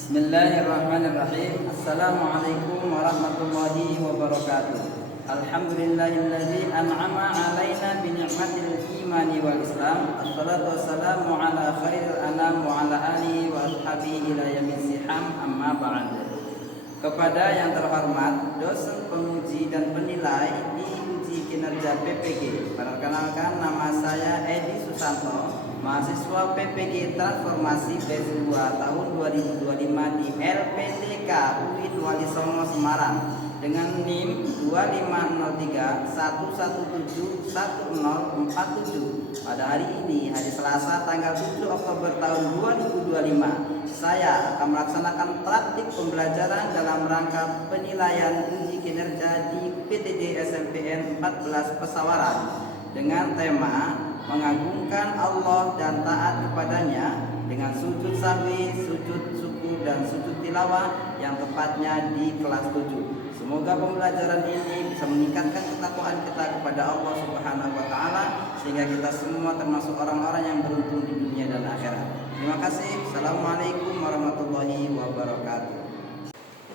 Bismillahirrahmanirrahim. Assalamualaikum warahmatullahi wabarakatuh. Alhamdulillahilladzi an'ama 'alaina bi ni'matil imani wal islam. Assalatu wassalamu ala khairil anam wa ala alihi wa ashabihi ila yaumil siham, amma ba'd. Kepada yang terhormat dosen penguji dan penilai di uji kinerja PPG, perkenalkan nama saya Edi Susanto, mahasiswa PPG Transformasi batch 2 tahun 2025 di LPTK UIN Wali Songo Semarang dengan NIM 250311711047. Pada hari ini, hari Selasa tanggal 7 Oktober tahun 2025, saya akan melaksanakan praktik pembelajaran dalam rangka penilaian uji kinerja di PTJ SMPN 14 Pesawaran dengan tema mengagungkan Allah dan taat kepadanya dengan sujud sahwi, sujud syukur, dan sujud tilawah yang tepatnya di kelas 7. Semoga pembelajaran ini bisa meningkatkan ketakwaan kita kepada Allah Subhanahu wa Ta'ala, sehingga kita semua termasuk orang-orang yang beruntung di dunia dan akhirat. Terima kasih. Assalamualaikum warahmatullahi wabarakatuh.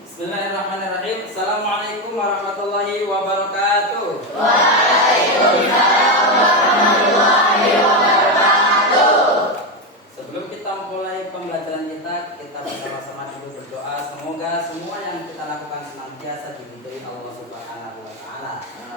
Bismillahirrahmanirrahim. Assalamualaikum warahmatullahi wabarakatuh. Waalaikumsalam warahmatullahi wabarakatuh. Sebelum kita mulai pembelajaran kita bersama-sama dulu berdoa. Semoga semua yang kita lakukan senantiasa diridhoi Allah Subhanahu wa Ta'ala.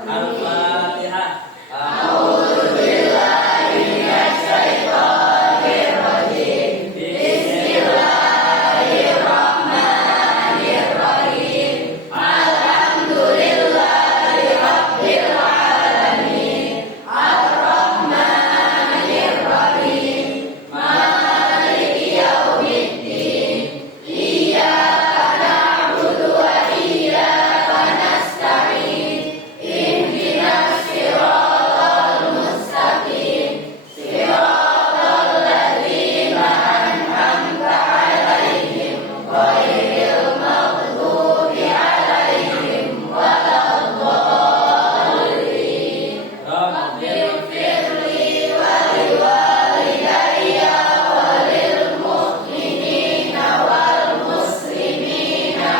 Al-Fatihah. A'udzubillahi minasyaitonir rajim. Bismillahirrahmanirrahim. Alhamdulillahi rabbil alamin. Ar-Rahmanir Rahim. Maliki yaumiddin. Iyyaka na'budu wa iyyaka nasta'in. Ihdinas siratal mustaqim. Siratal ladzina an'amta 'alaihim ghairil maghdubi 'alaihim waladdallin. Rabbighfirli wa liwalidayya wa lil mu'minina wal muslimina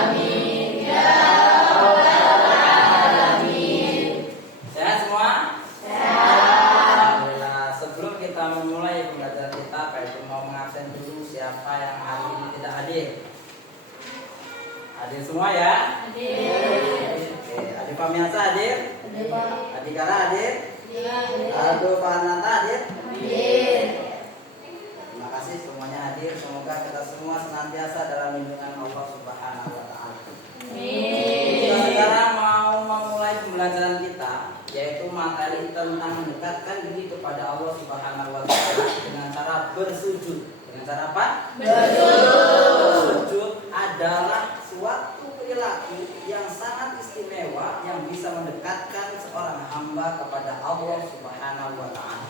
amin ya rabbal alamin. Sehat semua? Alhamdulillah. Sebelum kita memulai pembelajaran kita, Pak Ibu mau mengabsen dulu siapa yang hari ini tidak hadir. Hadir semua ya? Oke. Adik Pamiasa hadir? Adik Kara hadir? Aduh Farnata hadir? Terima kasih semuanya hadir. Semoga kita semua senantiasa dalam lindungan Allah Subhanahu wa Ta'ala. Kita sekarang mau memulai pembelajaran kita, yaitu materi tentang mendekatkan diri kepada Allah Subhanahu wa Ta'ala dengan cara bersujud. Dengan cara apa? Bersujud adalah suatu perilaku yang sangat istimewa yang bisa mendekatkan seorang hamba kepada Allah Subhanahu wa Ta'ala.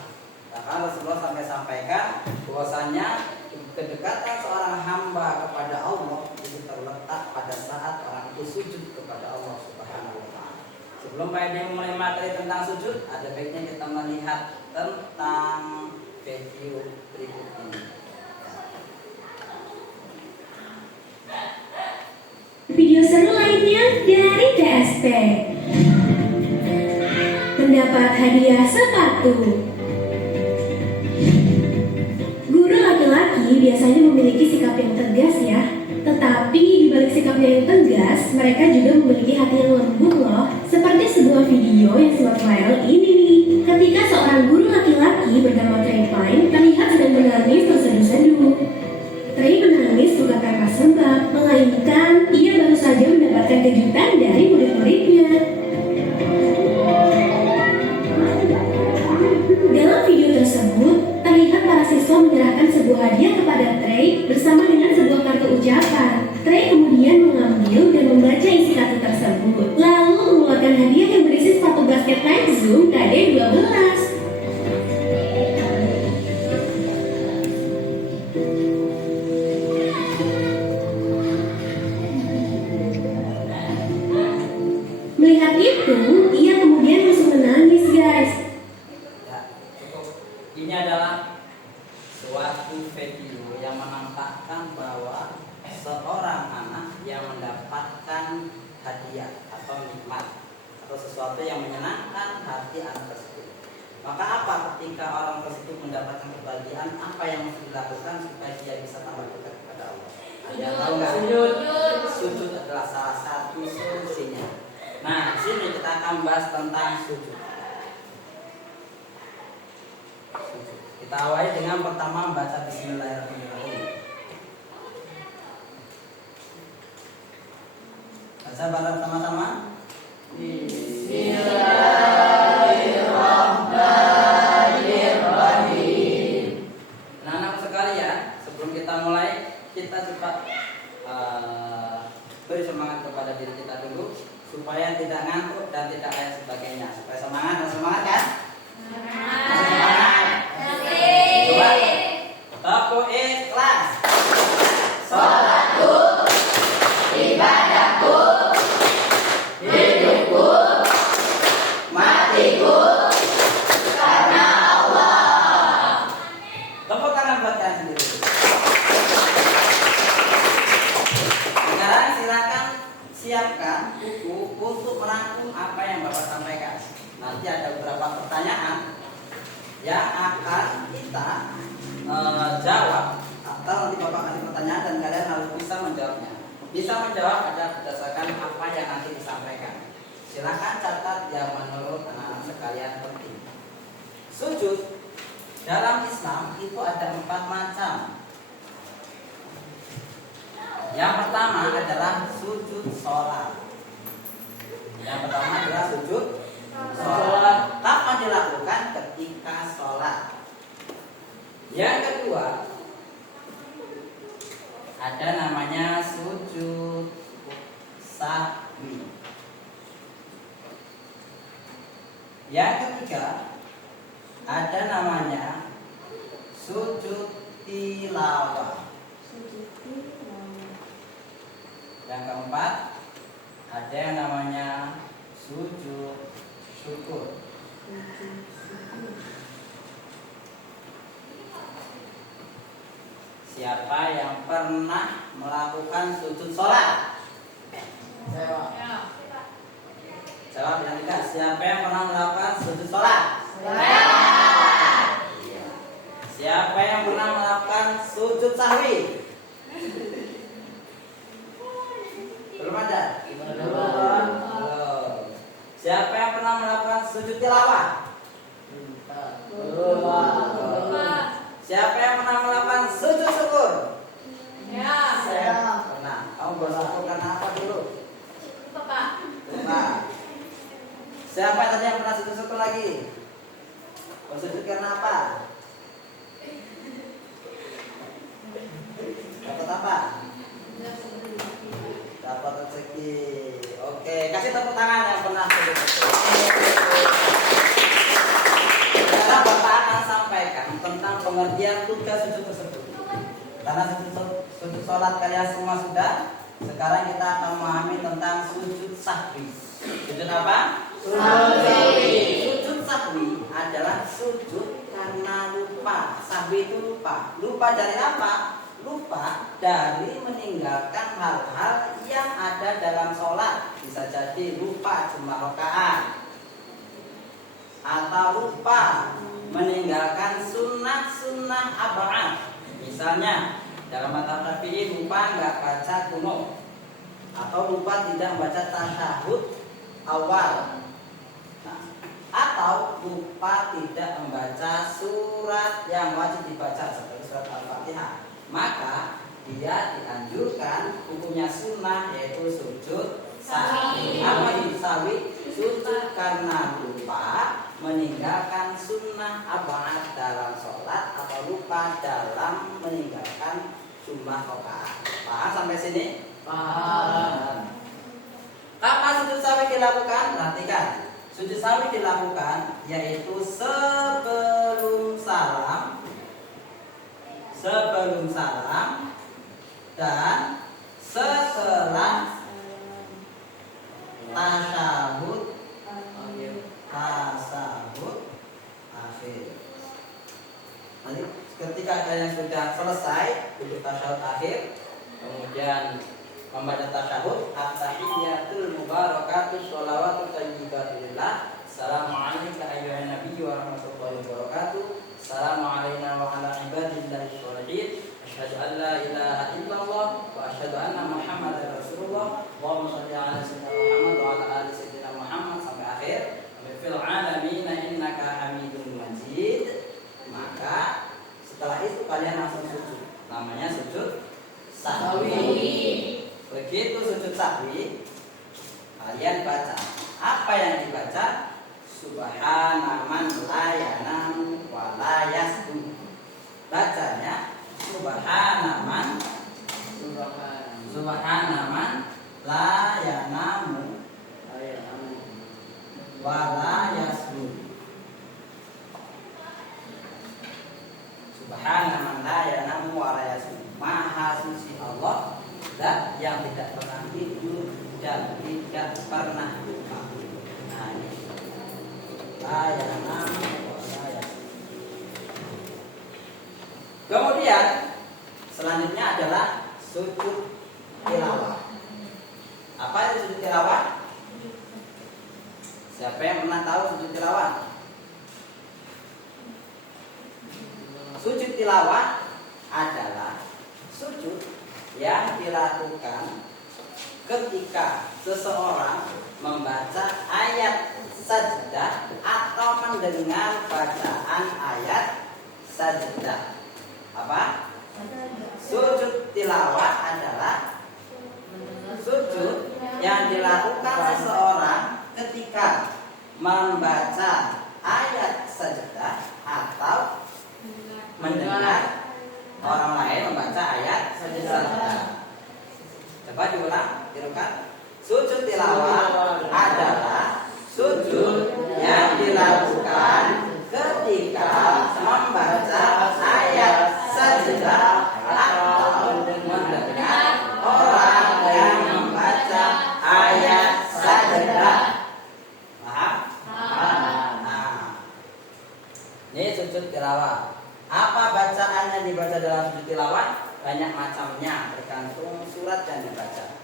Bahkan Rasulullah sampai sampaikan bahwasanya kedekatan seorang hamba kepada Allah itu terletak pada saat orang itu sujud kepada Allah Subhanahu wa Ta'ala. Sebelum Pak Edi mulai materi tentang sujud, ada baiknya kita melihat tentang video berikut ini. Video seru lainnya dari DSP. Mendapat hadiah sepatu. Guru laki-laki biasanya memiliki sikap yang tegas ya. Tetapi di balik sikapnya yang tegas, mereka juga memiliki hati yang lembut loh. Seperti sebuah video yang sempat viral ini nih. Ketika seorang guru laki-laki bernama Trey Pine terlihat sedang menangis terseduh-seduh. Trey menangis bukan karena sebab, melainkan ia baru saja mendapatkan kejutan dari murid-muridnya. Dalam video tersebut, terlihat para siswa menyerahkan sebuah hadiah kepada Trey bersama dengan sebuah kartu ucapan. Trey kemudian mengambil dan membaca isi kartu tersebut, lalu mengeluarkan hadiah yang berisi sepatu basket Nike Zoom KD12. Melihat itu, ia kemudian langsung menangis, guys. Ya, cukup. Ini adalah suatu video yang menampakkan bahwa seorang anak yang mendapatkan hadiah atau nikmat atau sesuatu yang menyenangkan hati anak tersebut. Maka apa ketika orang tersebut mendapatkan kebahagiaan, apa yang mesti dilakukan supaya dia bisa tambah dekat kepada Allah? Ada tahu nggak? Sujud adalah salah satu solusinya. Nah, sini kita akan bahas tentang sujud. Kita awali dengan pertama membaca Bismillahirrahmanirrahim. Baca bareng sama-sama. Bismillahirrahmanirrahim. Nah, anak sekalian, sebelum kita mulai, kita coba beri semangat kepada diri kita dulu supaya tidak ngantuk dan tidak lain sebagainya. Supaya semangat kan? Semangat. Coba. Tepuk ikhlas. Salatku, ibadahku, hidupku, matiku karena Allah. Tepuk tangan buat kalian sendiri. Sekarang silakan siapkan buku untuk merangkum apa yang Bapak sampaikan. Nanti ada beberapa pertanyaan yang akan kita jawab, atau nanti Bapak kasih pertanyaan dan kalian harus bisa menjawabnya. Bisa menjawab ada berdasarkan apa yang nanti disampaikan. Silakan catat yang menurut anak-anak sekalian penting. Sujud dalam Islam itu ada 4 macam. Yang pertama adalah sujud sholat. Yang pertama adalah sujud sholat. Kapan dilakukan? Ketika sholat. Yang kedua ada namanya sujud sahwi. Yang ketiga ada namanya sujud tilawah. Yang keempat ada yang namanya sujud syukur. Siapa yang pernah melakukan sujud sholat? Jawab yang tidak. Siapa yang pernah melakukan sujud sholat? Iya. Siapa yang pernah melakukan sujud sahwi? Belum ada? Belum. Siapa yang pernah melakukan sujud tilawah? Belum. Siapa yang pernah melakukan sujud syukur? Saya pernah. Kamu bersyukur karena apa dulu? Lupa. Siapa tadi yang pernah sujud syukur lagi? Bersujud karena apa? Dapat apa? Dapat rezeki. Oke, kasih tepuk tangan yang pernah sujud syukur. Sekarang Bapak akan sampaikan tentang pengertian tugas sujud tersebut. Karena sujud sholat kalian semua sudah. Sekarang kita akan memahami tentang sujud sahwi. Sujud apa? Sujud sahwi adalah sujud karena lupa. Sahwi itu lupa. Lupa dari apa? Lupa dari meninggalkan hal-hal yang ada dalam sholat. Bisa jadi lupa jumlah rakaat, atau lupa meninggalkan sunnah-sunnah ab'ad. Misalnya dalam mazhab Syafi'i lupa nggak baca kunut, atau lupa tidak membaca tasyahud awal, atau lupa tidak membaca surat yang wajib dibaca seperti surat Al-Fatihah. Maka dia dianjurkan hukumnya sunnah, yaitu sujud sahwi. Apa itu sahwi? Sujud karena lupa meninggalkan sunnah ab'ad dalam sholat, atau lupa dalam meninggalkan jumlah rakaat. Paham sampai sini? Paham. Kapan sujud sahwi dilakukan? Perhatikan. Sujud sahwi dilakukan yaitu sebelum salam dan setelah tasyahud akhir. Nanti ketika kalian sudah selesai duduk tasyahud akhir, Kemudian membaca tasyahud, at-tahiyyatul mubarakatus sholawatu thayyibatulillah. Assalamualaikum ayyuhan nabiyyu wa rahmatullahi wabarakatuh. Assalamualaikum wa ala ibadillahi sholihin. Asyhadu an la ilaha illallah wa asyhadu anna Muhammadar Rasulullah. Allahumma shalli ala sayyidina Muhammad wa ala ali sayyidina Muhammad sampai akhir. Fil alamin innaka Hamidum Majid. Maka setelah itu kalian langsung sujud. Namanya sujud sahwi. Begitu sujud sahwi, kalian baca. Apa yang dibaca? Subhana man la yanamu wa la yasjud. Bacanya Subhana man la yanamu wa la yasjud. Subhana man la yanamu wa la yasjud. Maha suci Allah, zat yang tidak pernah tidur dan tidak pernah lupa. Nah, ini kemudian selanjutnya adalah sujud tilawah. Apa itu sujud tilawah? Siapa yang pernah tahu sujud tilawah? Sujud tilawah adalah sujud yang dilakukan ketika seseorang membaca ayat sajdah atau mendengar bacaan ayat sajdah. Apa? Sujud tilawah adalah sujud yang dilakukan seseorang ketika membaca ayat sajdah atau mendengar orang lain membaca ayat sajdah. Coba tirukan. Sujud tilawah adalah sujud yang dilakukan ketika membaca ayat sajdah atau mendengar orang yang membaca ayat sajdah. Paham? Nah, ini sujud tilawah. Apa bacaan yang dibaca dalam sujud tilawah? Banyak macamnya, tergantung surat yang dibaca.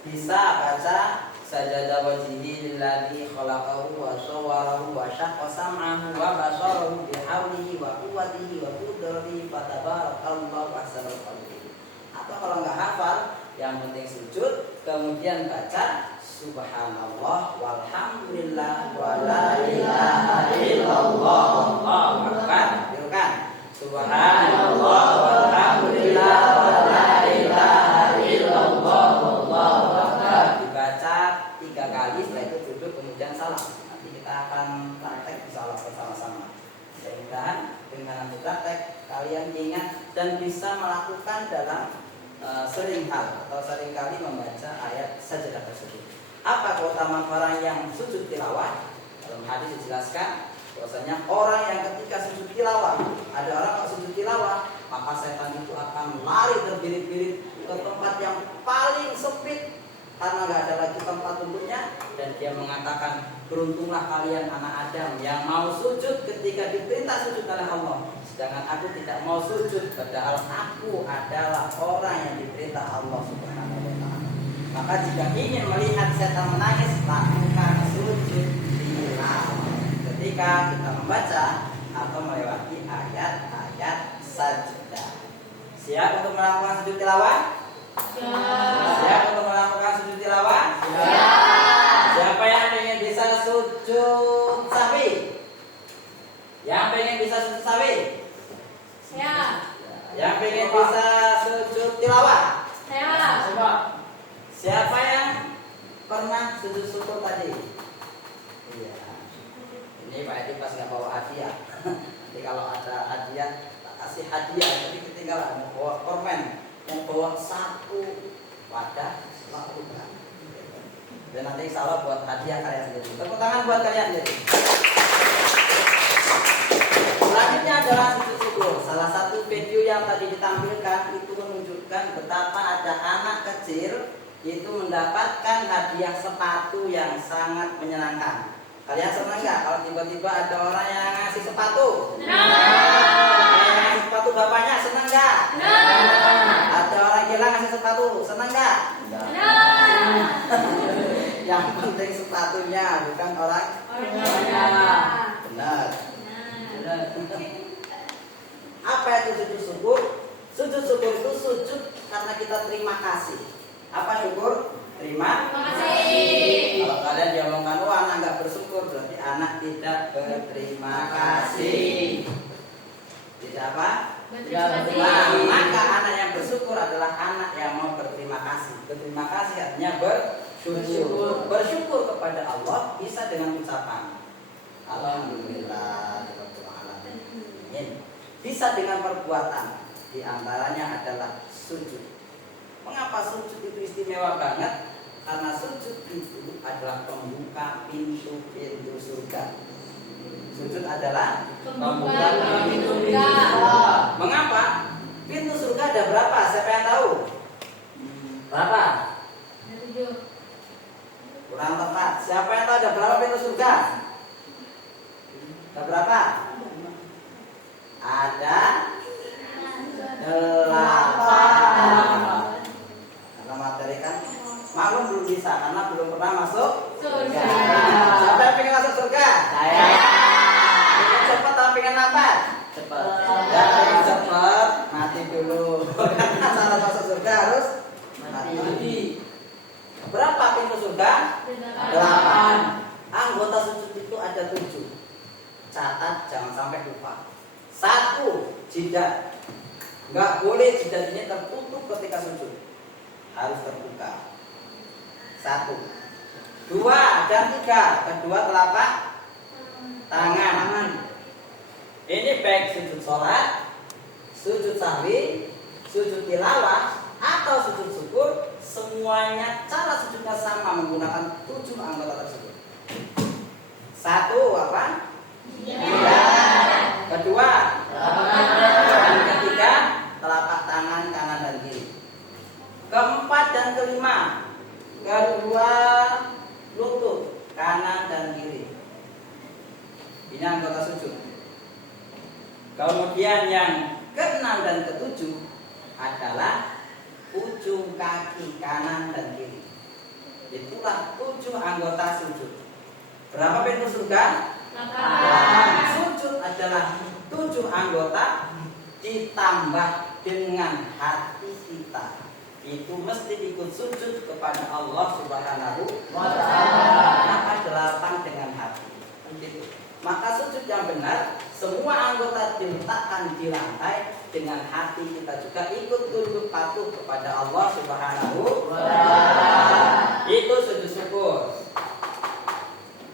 Bisa baca sajada wajhihi lillazi khalaqahu wa sawwarahu wa syaqqa sam'ahu wa basarahu bihaulihi wa quwwatihi wa qudratihi fatabarakallahu ahsanul khaliqin. Atau kalau enggak hafal, yang penting sujud, kemudian baca subhanallah walhamdulillah wa la ilaha illallah wallahu akbar. Tirukan. Subhanallah walhamdulillah wa la ilaha illallah wallahu akbar. Dibaca 3 kali, setelah itu duduk kemudian salam. Nanti kita akan praktek insyaallah bersama-sama. Mudah-mudahan dengan praktek kalian ingat dan bisa melakukan dalam sering hal atau sering kali membaca ayat sajdah tersebut. Apa keutamaan orang yang sujud tilawah? Dalam hadis dijelaskan bahwasanya orang yang ketika sujud tilawah, ada orang kalau sujud tilawah, maka setan itu akan lari terbirit-birit ke tempat yang paling sempit karena nggak ada lagi tempat duduknya, dan dia mengatakan, beruntunglah kalian anak Adam yang mau sujud ketika diperintah sujud oleh Allah, sedangkan aku tidak mau sujud, padahal aku adalah orang yang diperintah Allah Subhanahu wa taala. Maka jika ingin melihat setan menangis, lakukan sujud tilawah ketika kita membaca atau melewati ayat-ayat sajdah. Siap untuk melakukan sujud tilawah? Siap untuk melakukan sujud tilawah? Siapa yang ingin bisa sujud sahwi? Yang pengen bisa sujud sahwi? Yang pengen bisa sujud tilawah? Siapa yang pernah sujud syukur tadi? Iya. Ini Pak Edi pas nggak bawa hadiah. Nanti kalau ada hadiah, tak kasih hadiah. Jadi ketinggalan mau bawa permen, mau bawa 1 wadah lalu. Dan nanti insya Allah buat hadiah kalian sendiri. Tepuk tangan buat kalian sendiri. Selanjutnya adalah sujud syukur. Salah satu video yang tadi ditampilkan itu menunjukkan betapa ada anak kecil itu mendapatkan hadiah sepatu yang sangat menyenangkan. Kalian senang nggak kalau tiba-tiba ada orang yang ngasih sepatu? Senang. Yang ngasih sepatu bapaknya senang nggak? Senang. Ada orang gila ngasih sepatu sepatu, senang nggak? Senang. Yang penting sepatunya, bukan orang. Benar. Apa itu sujud syukur? Sujud syukur itu sujud karena kita terima kasih. Apa syukur? Terima kasih. Kalau kalian diomongkan, oh anak nggak bersyukur, berarti anak tidak berterima kasih. Tidak apa? Maka anak yang bersyukur adalah anak yang mau berterima kasih. Berterima kasih artinya bersyukur. Bersyukur kepada Allah bisa dengan ucapan Alhamdulillah. Bisa dengan perbuatan. Di antaranya adalah sujud. Mengapa sujud itu istimewa banget? Karena sujud itu adalah pembuka pintu-pintu surga. Sujud adalah Pembuka pintu surga. Mengapa? Pintu surga ada berapa? Siapa yang tahu? Berapa? 7. Kurang tepat. Siapa yang tahu ada berapa pintu surga? Ada berapa? Ada 8. Karena materi kan maklum belum bisa karena belum pernah masuk Surga. Siapa yang pengen masuk surga? Saya. Pengen cepat atau pengen lambat? Cepat. Ya, pengen cepat mati dulu. Karena syarat masuk surga harus mati. Berapa pintu surga? 8. Anggota sujud itu ada 7. Catat jangan sampai lupa. 1, jidat. Enggak boleh jidat ini tertutup ketika sujud. Harus terbuka. 1, 2 dan 3. Kedua telapak tangan. Ini baik sujud sholat, sujud sahwi, sujud tilawah atau sujud syukur, semuanya cara sujudnya sama menggunakan 7 anggota tersebut. 1 apa? Kedua, yang ketiga telapak tangan kanan dan kiri. Keempat dan kelima, kedua lutut kanan dan kiri. Ini anggota sujud. Kemudian yang keenam dan ketujuh adalah ujung kaki kanan dan kiri. Itulah 7 anggota sujud. Berapa pintu surga? 8. Sujud adalah 7 anggota ditambah dengan hati kita. Itu mesti ikut sujud kepada Allah Subhanahu wa Ta'ala. Maka 8 dengan hati. Begitu. Maka sujud yang benar, semua anggota diletakkan di lantai dengan hati kita juga ikut tunduk patuh kepada Allah Subhanahu wa Ta'ala. Itu sujud syukur.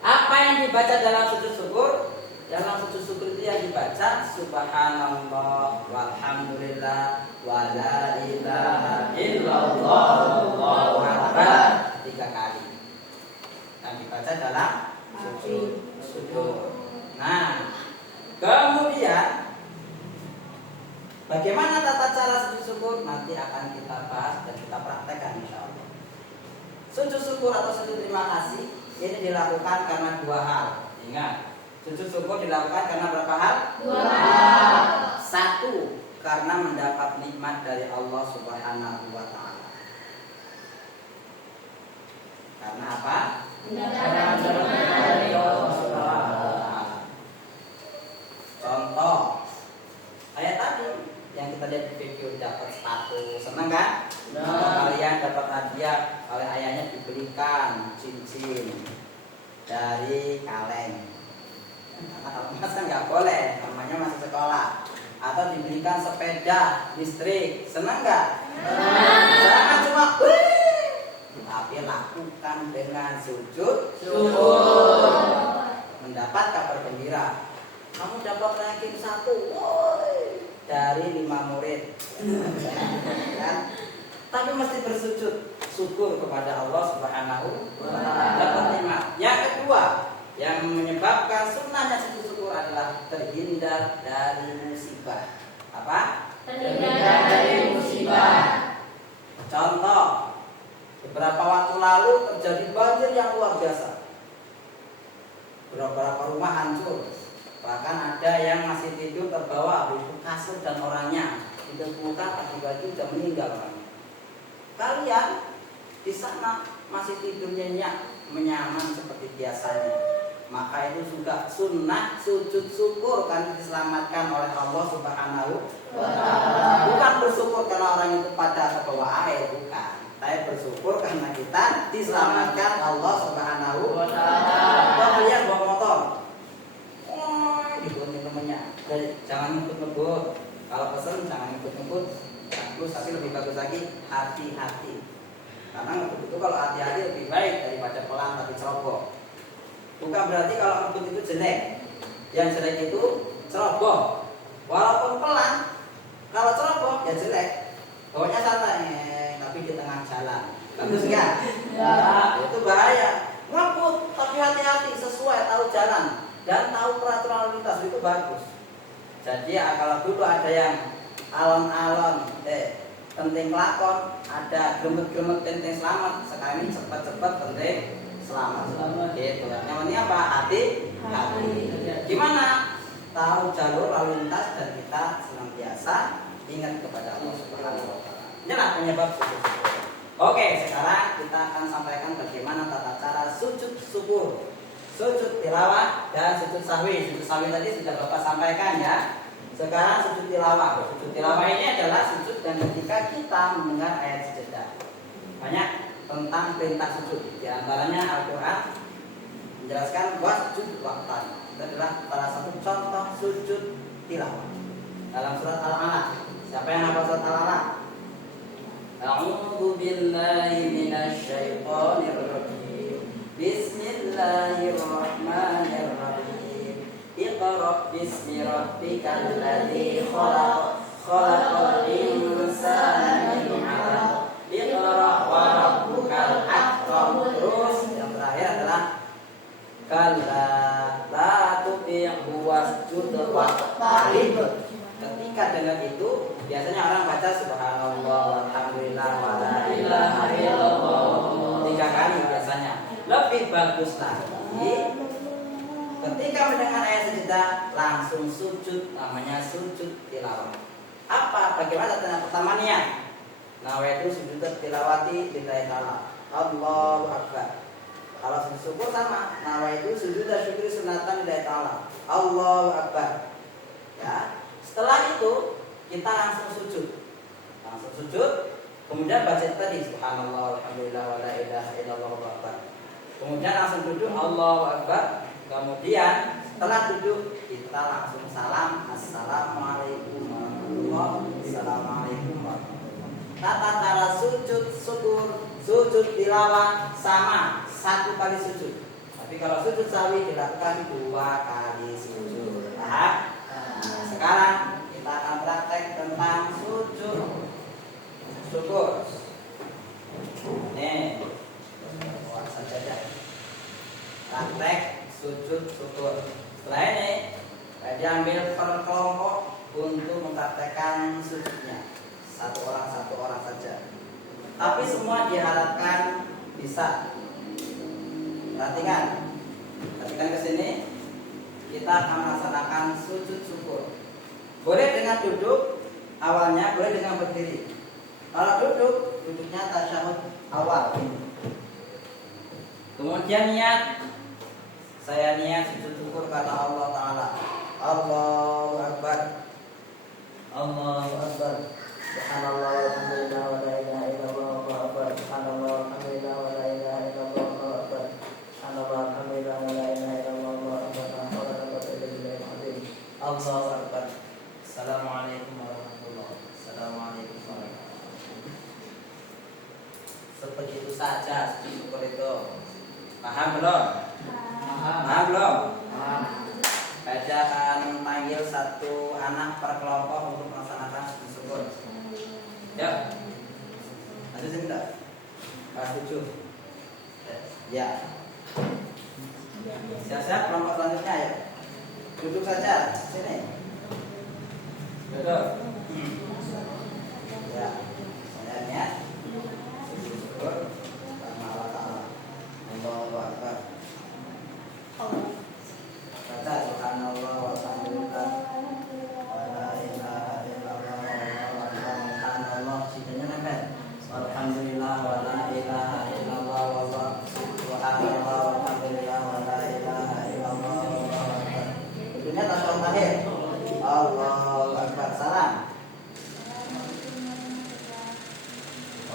Apa yang dibaca dalam sujud syukur? Dalam sujud syukur itu yang dibaca Subhanallah walhamdulillah wa la ilaha illallah wallahu akbar 3 kali. Yang dibaca dalam sujud syukur. Nah, kemudian bagaimana tata cara sujud syukur? Nanti akan kita bahas dan kita praktekkan insyaallah. Sujud syukur atau sujud terima kasih ini dilakukan karena 2 hal. Ingat, sujud syukur dilakukan karena berapa hal? 2 hal. 1, karena mendapat nikmat dari Allah Subhanahu wa Ta'ala. Karena apa? Mendapat nikmat dari Allah Subhanahu wa Ta'ala. Contoh, kayak tadi yang kita lihat di video dapat sepatu, senang kan? Atau kalian dapat hadiah oleh ayahnya dibelikan cincin dari kaleng. Karena kalau masa nggak boleh, namanya masih sekolah. Atau diberikan sepeda listrik, senang nggak? Jangan cuma tapi lakukan dengan sujud syukur. Mendapat kabar gembira. Kamu dapat ranking 1, woi, dari 5 murid. Kan? Tapi mesti bersujud syukur kepada Allah Subhanahu wa Ta'ala. Dapat nikmat. Yang kedua, yang menyebabkan sunnahnya sujud syukur adalah terhindar dari musibah. Apa? Terhindar dari musibah. Contoh, beberapa waktu lalu terjadi banjir yang luar biasa. Beberapa rumah hancur. Bahkan ada yang masih tidur terbawa itu kasur dan orangnya. Ditemukan pagi-pagi sudah meninggal orangnya. kalian di sana masih tidur nyenyak menyaman seperti biasanya, maka itu juga sunnah sujud syukur karena diselamatkan oleh Allah Subhanahu wa Ta'ala. Bukan bersyukur karena orang itu pada terbawa air, bukan. Tapi bersyukur karena kita diselamatkan Allah Subhanahu wa Ta'ala. Kalian bawa motor, dibuatin temennya, jangan ngebut-ngebut. Kalau pesen jangan ngebut-ngebut. Bagus, tapi lebih bagus lagi hati-hati. Karena ngebut itu kalau hati-hati lebih baik daripada pelan tapi ceroboh. Bukan berarti kalau ngebut itu jelek. Yang jelek itu ceroboh. Walaupun pelan, kalau ceroboh ya jelek. Pokoknya santai, tapi di tengah jalan. Bagus nggak? Ya. Itu bahaya. Ngebut tapi hati-hati, sesuai, tahu jalan dan tahu peraturan lalu lintas, itu bagus. Jadi kalau dulu ada yang alon-alon, penting lakon, ada gemet-gemet penting selamat. Sekarang ini cepat-cepat penting selamat. Gitu. Yang penting apa? Hati. Gimana? Tahu jalur lalu lintas dan kita senantiasa ingat kepada Allah Subhanahu wa Ta'ala. Inilah penyebab sujud syukur. Oke, sekarang kita akan sampaikan bagaimana tata cara sujud syukur, sujud tilawah dan sujud sahwi. Sujud sahwi tadi sudah Bapak sampaikan ya. Sekarang sujud tilawah. Sujud tilawah ini adalah sujud dan ketika kita mendengar ayat sejadah. Banyak tentang perintah sujud. Di antaranya Al-Quran menjelaskan wasjud waqtan. Itu adalah salah satu contoh sujud tilawah. Dalam surat Al-Alaq. Siapa yang hafal surat Al-Alaq? A'udzu billahi minasy syaithanir rajim. Bismillahirrahmanirrahim. Iqra bismi rabbikal ladzi khalaq. Khalaqal insana min 'alaq. Iqra wa rabbukal akram. Terus yang terakhir adalah kalla la tuti'hu wasjud waqtarib. Ketika dengar itu biasanya orang baca subhanallah walhamdulillah wala ilaha illallah 3 kali biasanya. Lebih bagus lagi ketika mendengar ayat sejadah langsung sujud, namanya sujud tilawah. Apa? Bagaimana tanda pertama niat? Nawaitu sujud tilawati lillahi ta'ala. Allahu akbar. Kalau sujud syukur sama, nawaitu sujud syukri sunatan lillahi ta'ala. Allahu akbar. Ya. Setelah itu kita langsung sujud. Langsung sujud, kemudian baca tadi subhanallah walhamdulillah wala ilaha illallah wallahu akbar. Kemudian langsung duduk Allahu akbar. Kemudian setelah duduk kita langsung salam, assalamualaikum warahmatullahi wabarakatuh. Assalamualaikum warahmatullahi wabarakatuh. Tata cara sujud syukur, sujud tilawah sama, 1 kali sujud. Tapi kalau sujud sahwi dilakukan 2 kali sujud. Nah, sekarang kita akan praktek tentang sujud syukur. Nih, buat saja. Praktek sujud syukur. Setelah ini, diambil per kelompok untuk mempraktekkan sujudnya. Satu orang saja. Tapi semua diharapkan bisa. Perhatikan ke sini. Kita akan melaksanakan sujud syukur. Boleh dengan duduk awalnya, boleh dengan berdiri. Kalau duduk, duduknya tasyahud awal. Kemudian niat. Saya niat sujud syukur karena Allah Ta'ala. Allahu Akbar. Allahu Akbar. Subhanallah walhamdulillah wa la ilaha illallah wallahu akbar. Subhanallah walhamdulillah wa la ilaha illallah wallahu akbar. Subhanallah walhamdulillah wa la ilaha illallah wallahu akbar. Allahu akbar. Assalamualaikum warahmatullahi wabarakatuh. Assalamualaikum warahmatullahi wabarakatuh. Sebegitu saja sujud syukur itu. Paham belum? Paham belum? Baca akan panggil 1 anak per kelompok untuk melaksanakan sujud syukur. Ya. Ada sih enggak? Pas 7. Ya. Siap-siap kelompok selanjutnya ya. Duduk saja sini. Duduk. Ya. Saya niat sujud syukur karena Allah Ta'ala. Allahu Akbar. Baca subhanallah walhamdulillah wa la ilaha illallah wallahu akbar. Subhanallah sidanya nempel. Alhamdulillah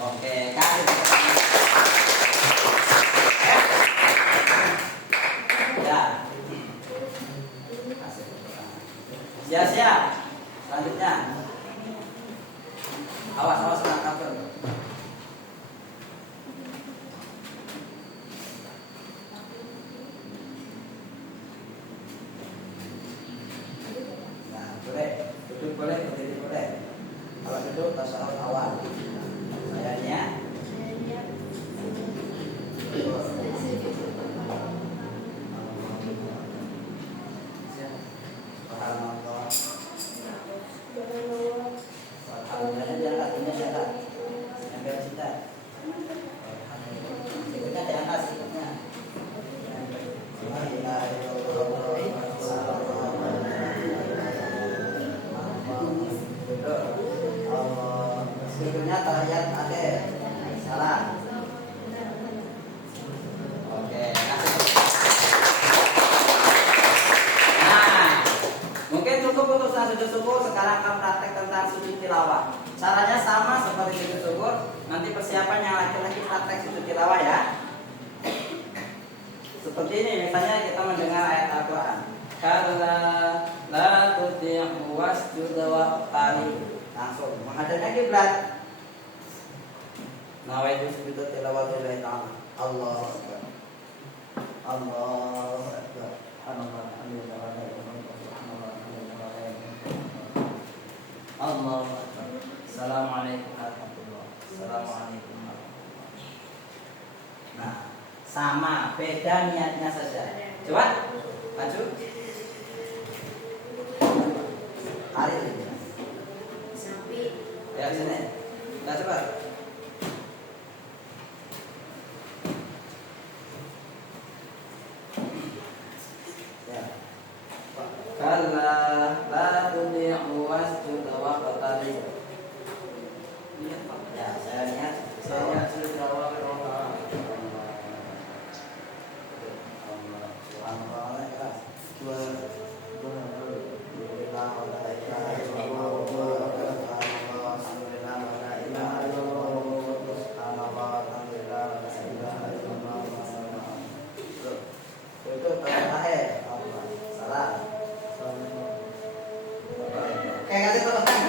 Oke, kasih. Ya. Kasih. Siap-siap. Selanjutnya. Awas kena cover. Nah, boleh. Duduk boleh, berdiri boleh. Kalau duduk tasawuf awal. Sayangnya. Berikutnya tahiyat akhir. Salam. Oke, kasih. Nah, mungkin cukup untuk sujud syukur. Sekarang akan praktek tentang sujud tilawah. Caranya sama seperti sujud syukur. Nanti persiapan yang laki-laki praktek sujud tilawah ya. Seperti ini, misalnya kita mendengar ayat Al-Quran. Kalla la tuti'hu wasjud waqtarib. Langsung menghadapnya kiblat. Nawaitu sujud tilawah lillahi ta'ala. Allahu akbar. Allahu akbar. Allahu akbar. Assalamualaikum warahmatullahi wabarakatuh. Assalamualaikum warahmatullahi wabarakatuh. Nah, sama, beda niatnya saja. Coba maju. Hari ini. Ya sini. Nah, coba. Ya. Kalla la tudi'u wasjud waqtarib. Niat Pak. Ya, saya niat sujud tilawah Allah. Subhanallah ikhlas. Itu terakhir. Salah. Oke, kasih tepuk tangan.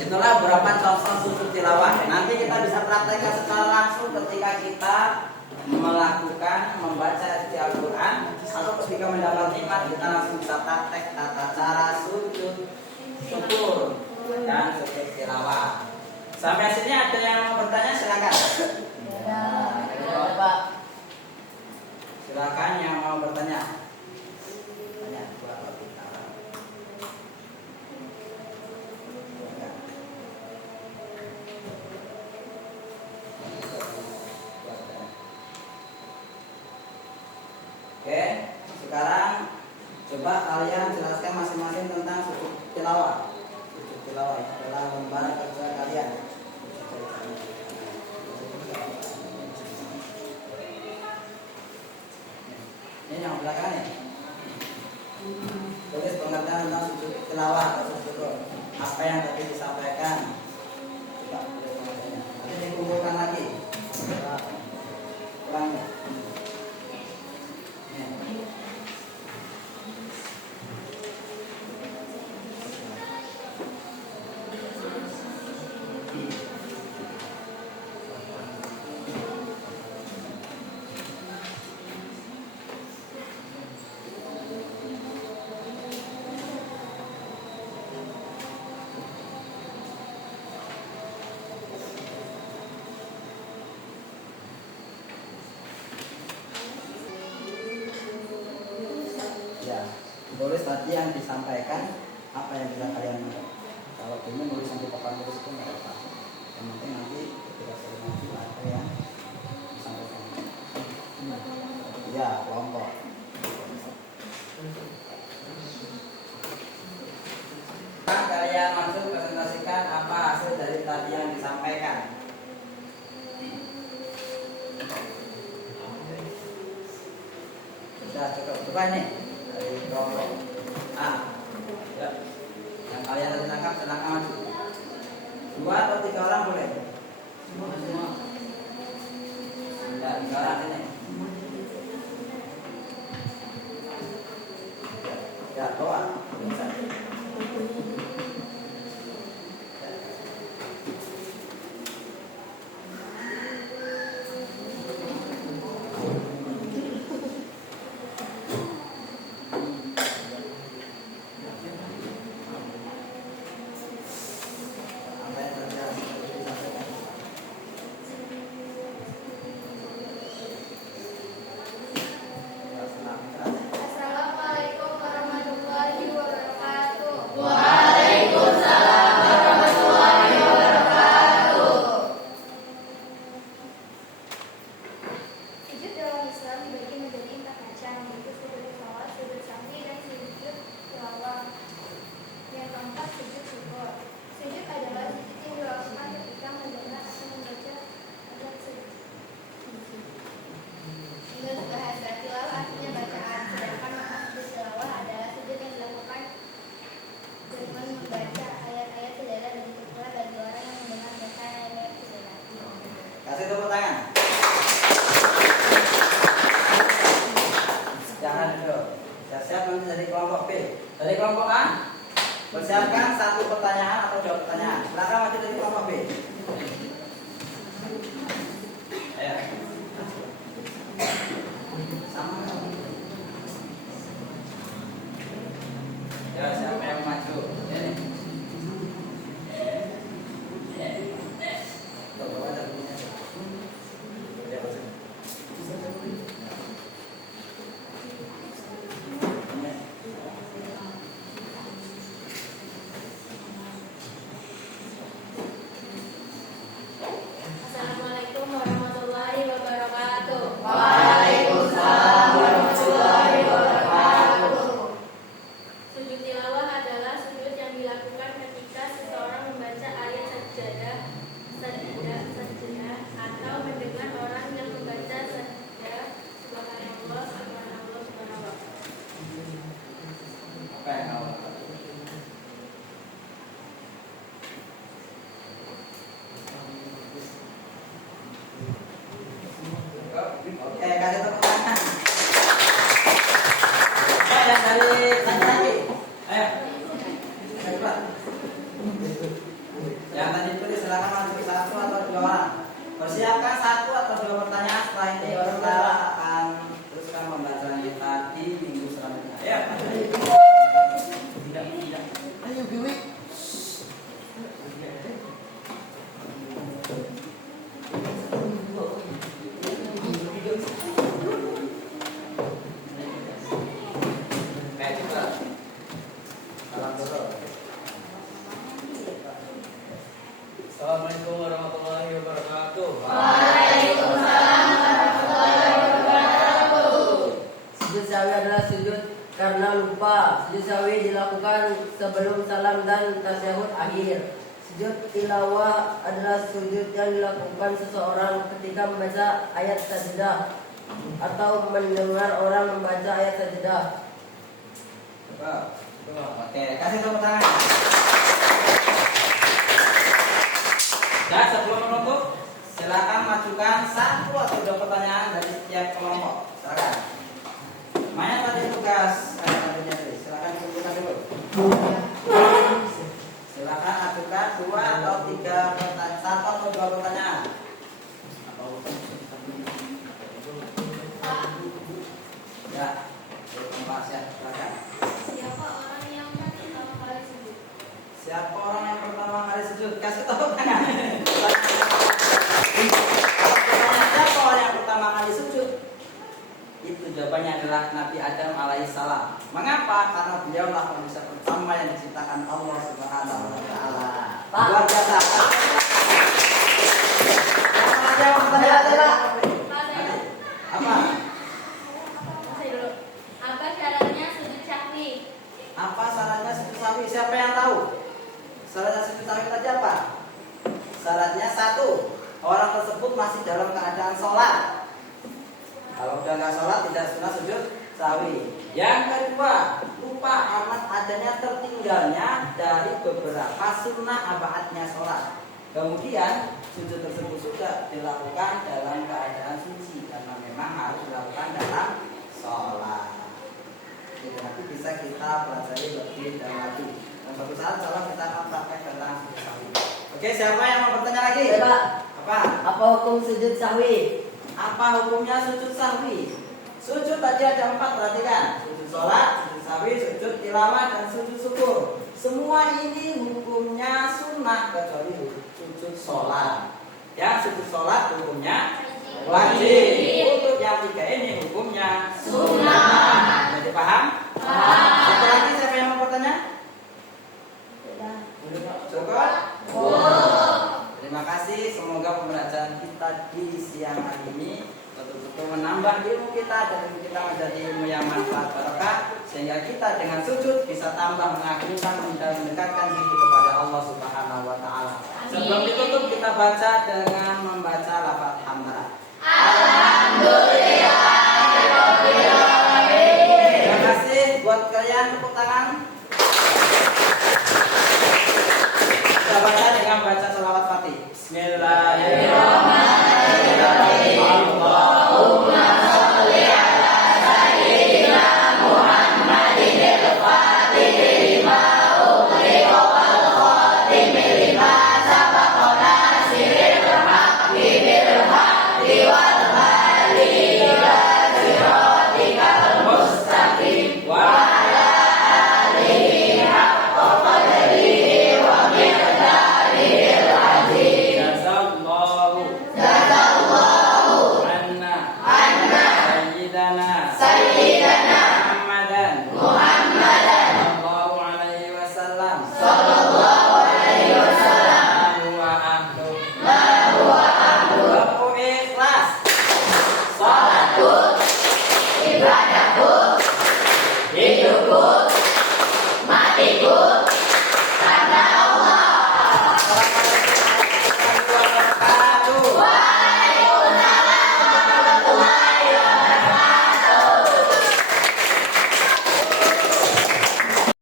Itulah beberapa contoh sujud tilawah. Nanti kita bisa praktekkan secara langsung ketika kita melakukan membaca di Al-Quran atau ketika mendapat nikmat kita langsung bisa praktek tata cara sujud syukur dan sujud tilawah. Sampai sini ada yang mau bertanya silakan. Silakan yang mau bertanya. Tanya berapa kita. Oke, sekarang coba kalian jelaskan masing-masing tentang sujud tilawah. Sujud tilawah itu adalah lembaran kerja kalian. Ini yang belakang nih. Tulis pengertian tentang sujud tilawah atau sujud syukur. Apa yang tadi disampaikan? Coba tulis pengertiannya. Nanti dikumpulkan lagi. Kurangnya. Tulis tadi yang disampaikan apa yang bisa kalian minta. Kalau ini nulis sampai papan tulis itu nggak apa-apa. Yang penting nanti ketika saya ngaji apa yang disampaikan. Ya, kelompok. Kalian langsung presentasikan apa hasil dari tadi yang disampaikan. Sudah cukup. Coba nih. Kelompok A, ya. Yang kalian tadi tangkap silakan maju. 2 atau 3 orang boleh? Tidak, 3 orang ini. Ya, doa. Assalamualaikum warahmatullahi wabarakatuh. Waalaikumsalam warahmatullahi wabarakatuh. Sujud dalam Islam dibagi menjadi 4 macam, yaitu sujud tilawah, sujud syahwi, dan sujud tilawah. Yang keempat, sujud syukur. Sujud adalah sujud yang dilakukan ketika mendengar atau membaca ayat suci. Menurut bahasa tilawah artinya bacaan, sedangkan makna sujud tilawah adalah sujud yang dilakukan dengan membaca ayat-ayat sejarah dan itu pula bagi orang yang mendengar bacaan ayat-ayat sejarah. Kasih tepuk tangan. Jangan dulu. Siap-siap nanti dari kelompok B. Dari kelompok A, persiapkan 1 pertanyaan atau 2 pertanyaan. Silakan maju dari kelompok B. Ayo. Sama. Ya, siapa yang maju? Ini. Tuh, bawa ada bunyinya. Ya, masuk. Assalamualaikum warahmatullahi wabarakatuh. Waalaikumsalam warahmatullahi wabarakatuh. Sujud tilawah adalah sujud yang dilakukan ketika seseorang membaca ayat sajadah atau mendengar orang yang membaca sajadah subhanallah subhanallah subhanallah. Apa yang kau lakukan? Oke, kasih tepuk tangan. Oke, yang dari laki-laki. Ayo. Ayo, cepat. Yang tadi itu silakan masuk 1 atau 2 orang. Persiapkan 1 atau 2 pertanyaan. Setelah ini kita akan teruskan pembelajaran kita di minggu selanjutnya. Ayo. Tidak. Ayo, Biwi. Kayak gitu. Salam dulu. Assalamualaikum warahmatullahi wabarakatuh. Waalaikumsalam warahmatullahi wabarakatuh. Sujud sahwi adalah sujud karena lupa. Sujud sahwi dilakukan sebelum salam dan tasyahud akhir. Sujud tilawah adalah sujud yang dilakukan seseorang ketika membaca ayat sajdah atau mendengar orang membaca ayat sajdah. Oke, kasih tepuk tangan. Dan sebelum menutup, silakan majukan 1 atau 2 pertanyaan dari setiap kelompok. Silakan. Mana tadi tugas? Silakan kumpulkan dulu. Silakan ajukan 2 atau 3 pertanyaan, 1 atau 2 pertanyaan. Ya, Pak, silakan. Siapa orang yang pertama kali sujud? Siapa orang yang pertama kali sujud? Kasih tepuk tangan. Siapa orang yang pertama kali sujud? Itu jawabannya adalah Nabi Adam alaihissalam. Mengapa? Karena beliaulah manusia pertama yang diciptakan Allah Subhanahu wa taala. Luar biasa. Yang pertanyaan adalah apa? Apa syaratnya sujud syahwi? Apa syaratnya sujud sahwi? Siapa yang tahu? Syaratnya sujud sahwi tadi apa? Syaratnya 1, orang tersebut masih dalam keadaan sholat. Kalau udah nggak sholat tidak sunah sujud sahwi. Yang kedua, lupa karena adanya tertinggalnya dari beberapa sunnah abaatnya sholat. Kemudian sujud tersebut juga dilakukan dalam keadaan suci karena memang harus dilakukan dalam sholat. Jadi nanti bisa kita pelajari lebih dalam lagi. Dan suatu saat kalau kita akan praktek tentang sujud sahwi. Oke, siapa yang mau bertanya lagi? Ya, Pak. Apa? Apa hukum sujud sahwi? Apa hukumnya sujud sahwi? Sujud tadi ada 4, perhatikan. Sujud sholat, sujud sahwi, sujud tilawah, dan sujud syukur. Semua ini hukumnya sunnah kecuali sujud sholat. Ya, sujud sholat hukumnya wajib. Untuk yang 3 ini hukumnya sunnah. Jadi paham? Satu lagi siapa yang mau bertanya? Cukup? Terima kasih. Semoga pembelajaran kita di siang hari ini betul-betul menambah ilmu kita dan ilmu kita menjadi ilmu yang manfaat barokah, sehingga kita dengan sujud bisa tambah mengagungkan dan mendekatkan diri kepada Allah Subhanahu wa taala. Sebelum ditutup kita baca dengan membaca lafaz hamdalah. Alhamdulillah.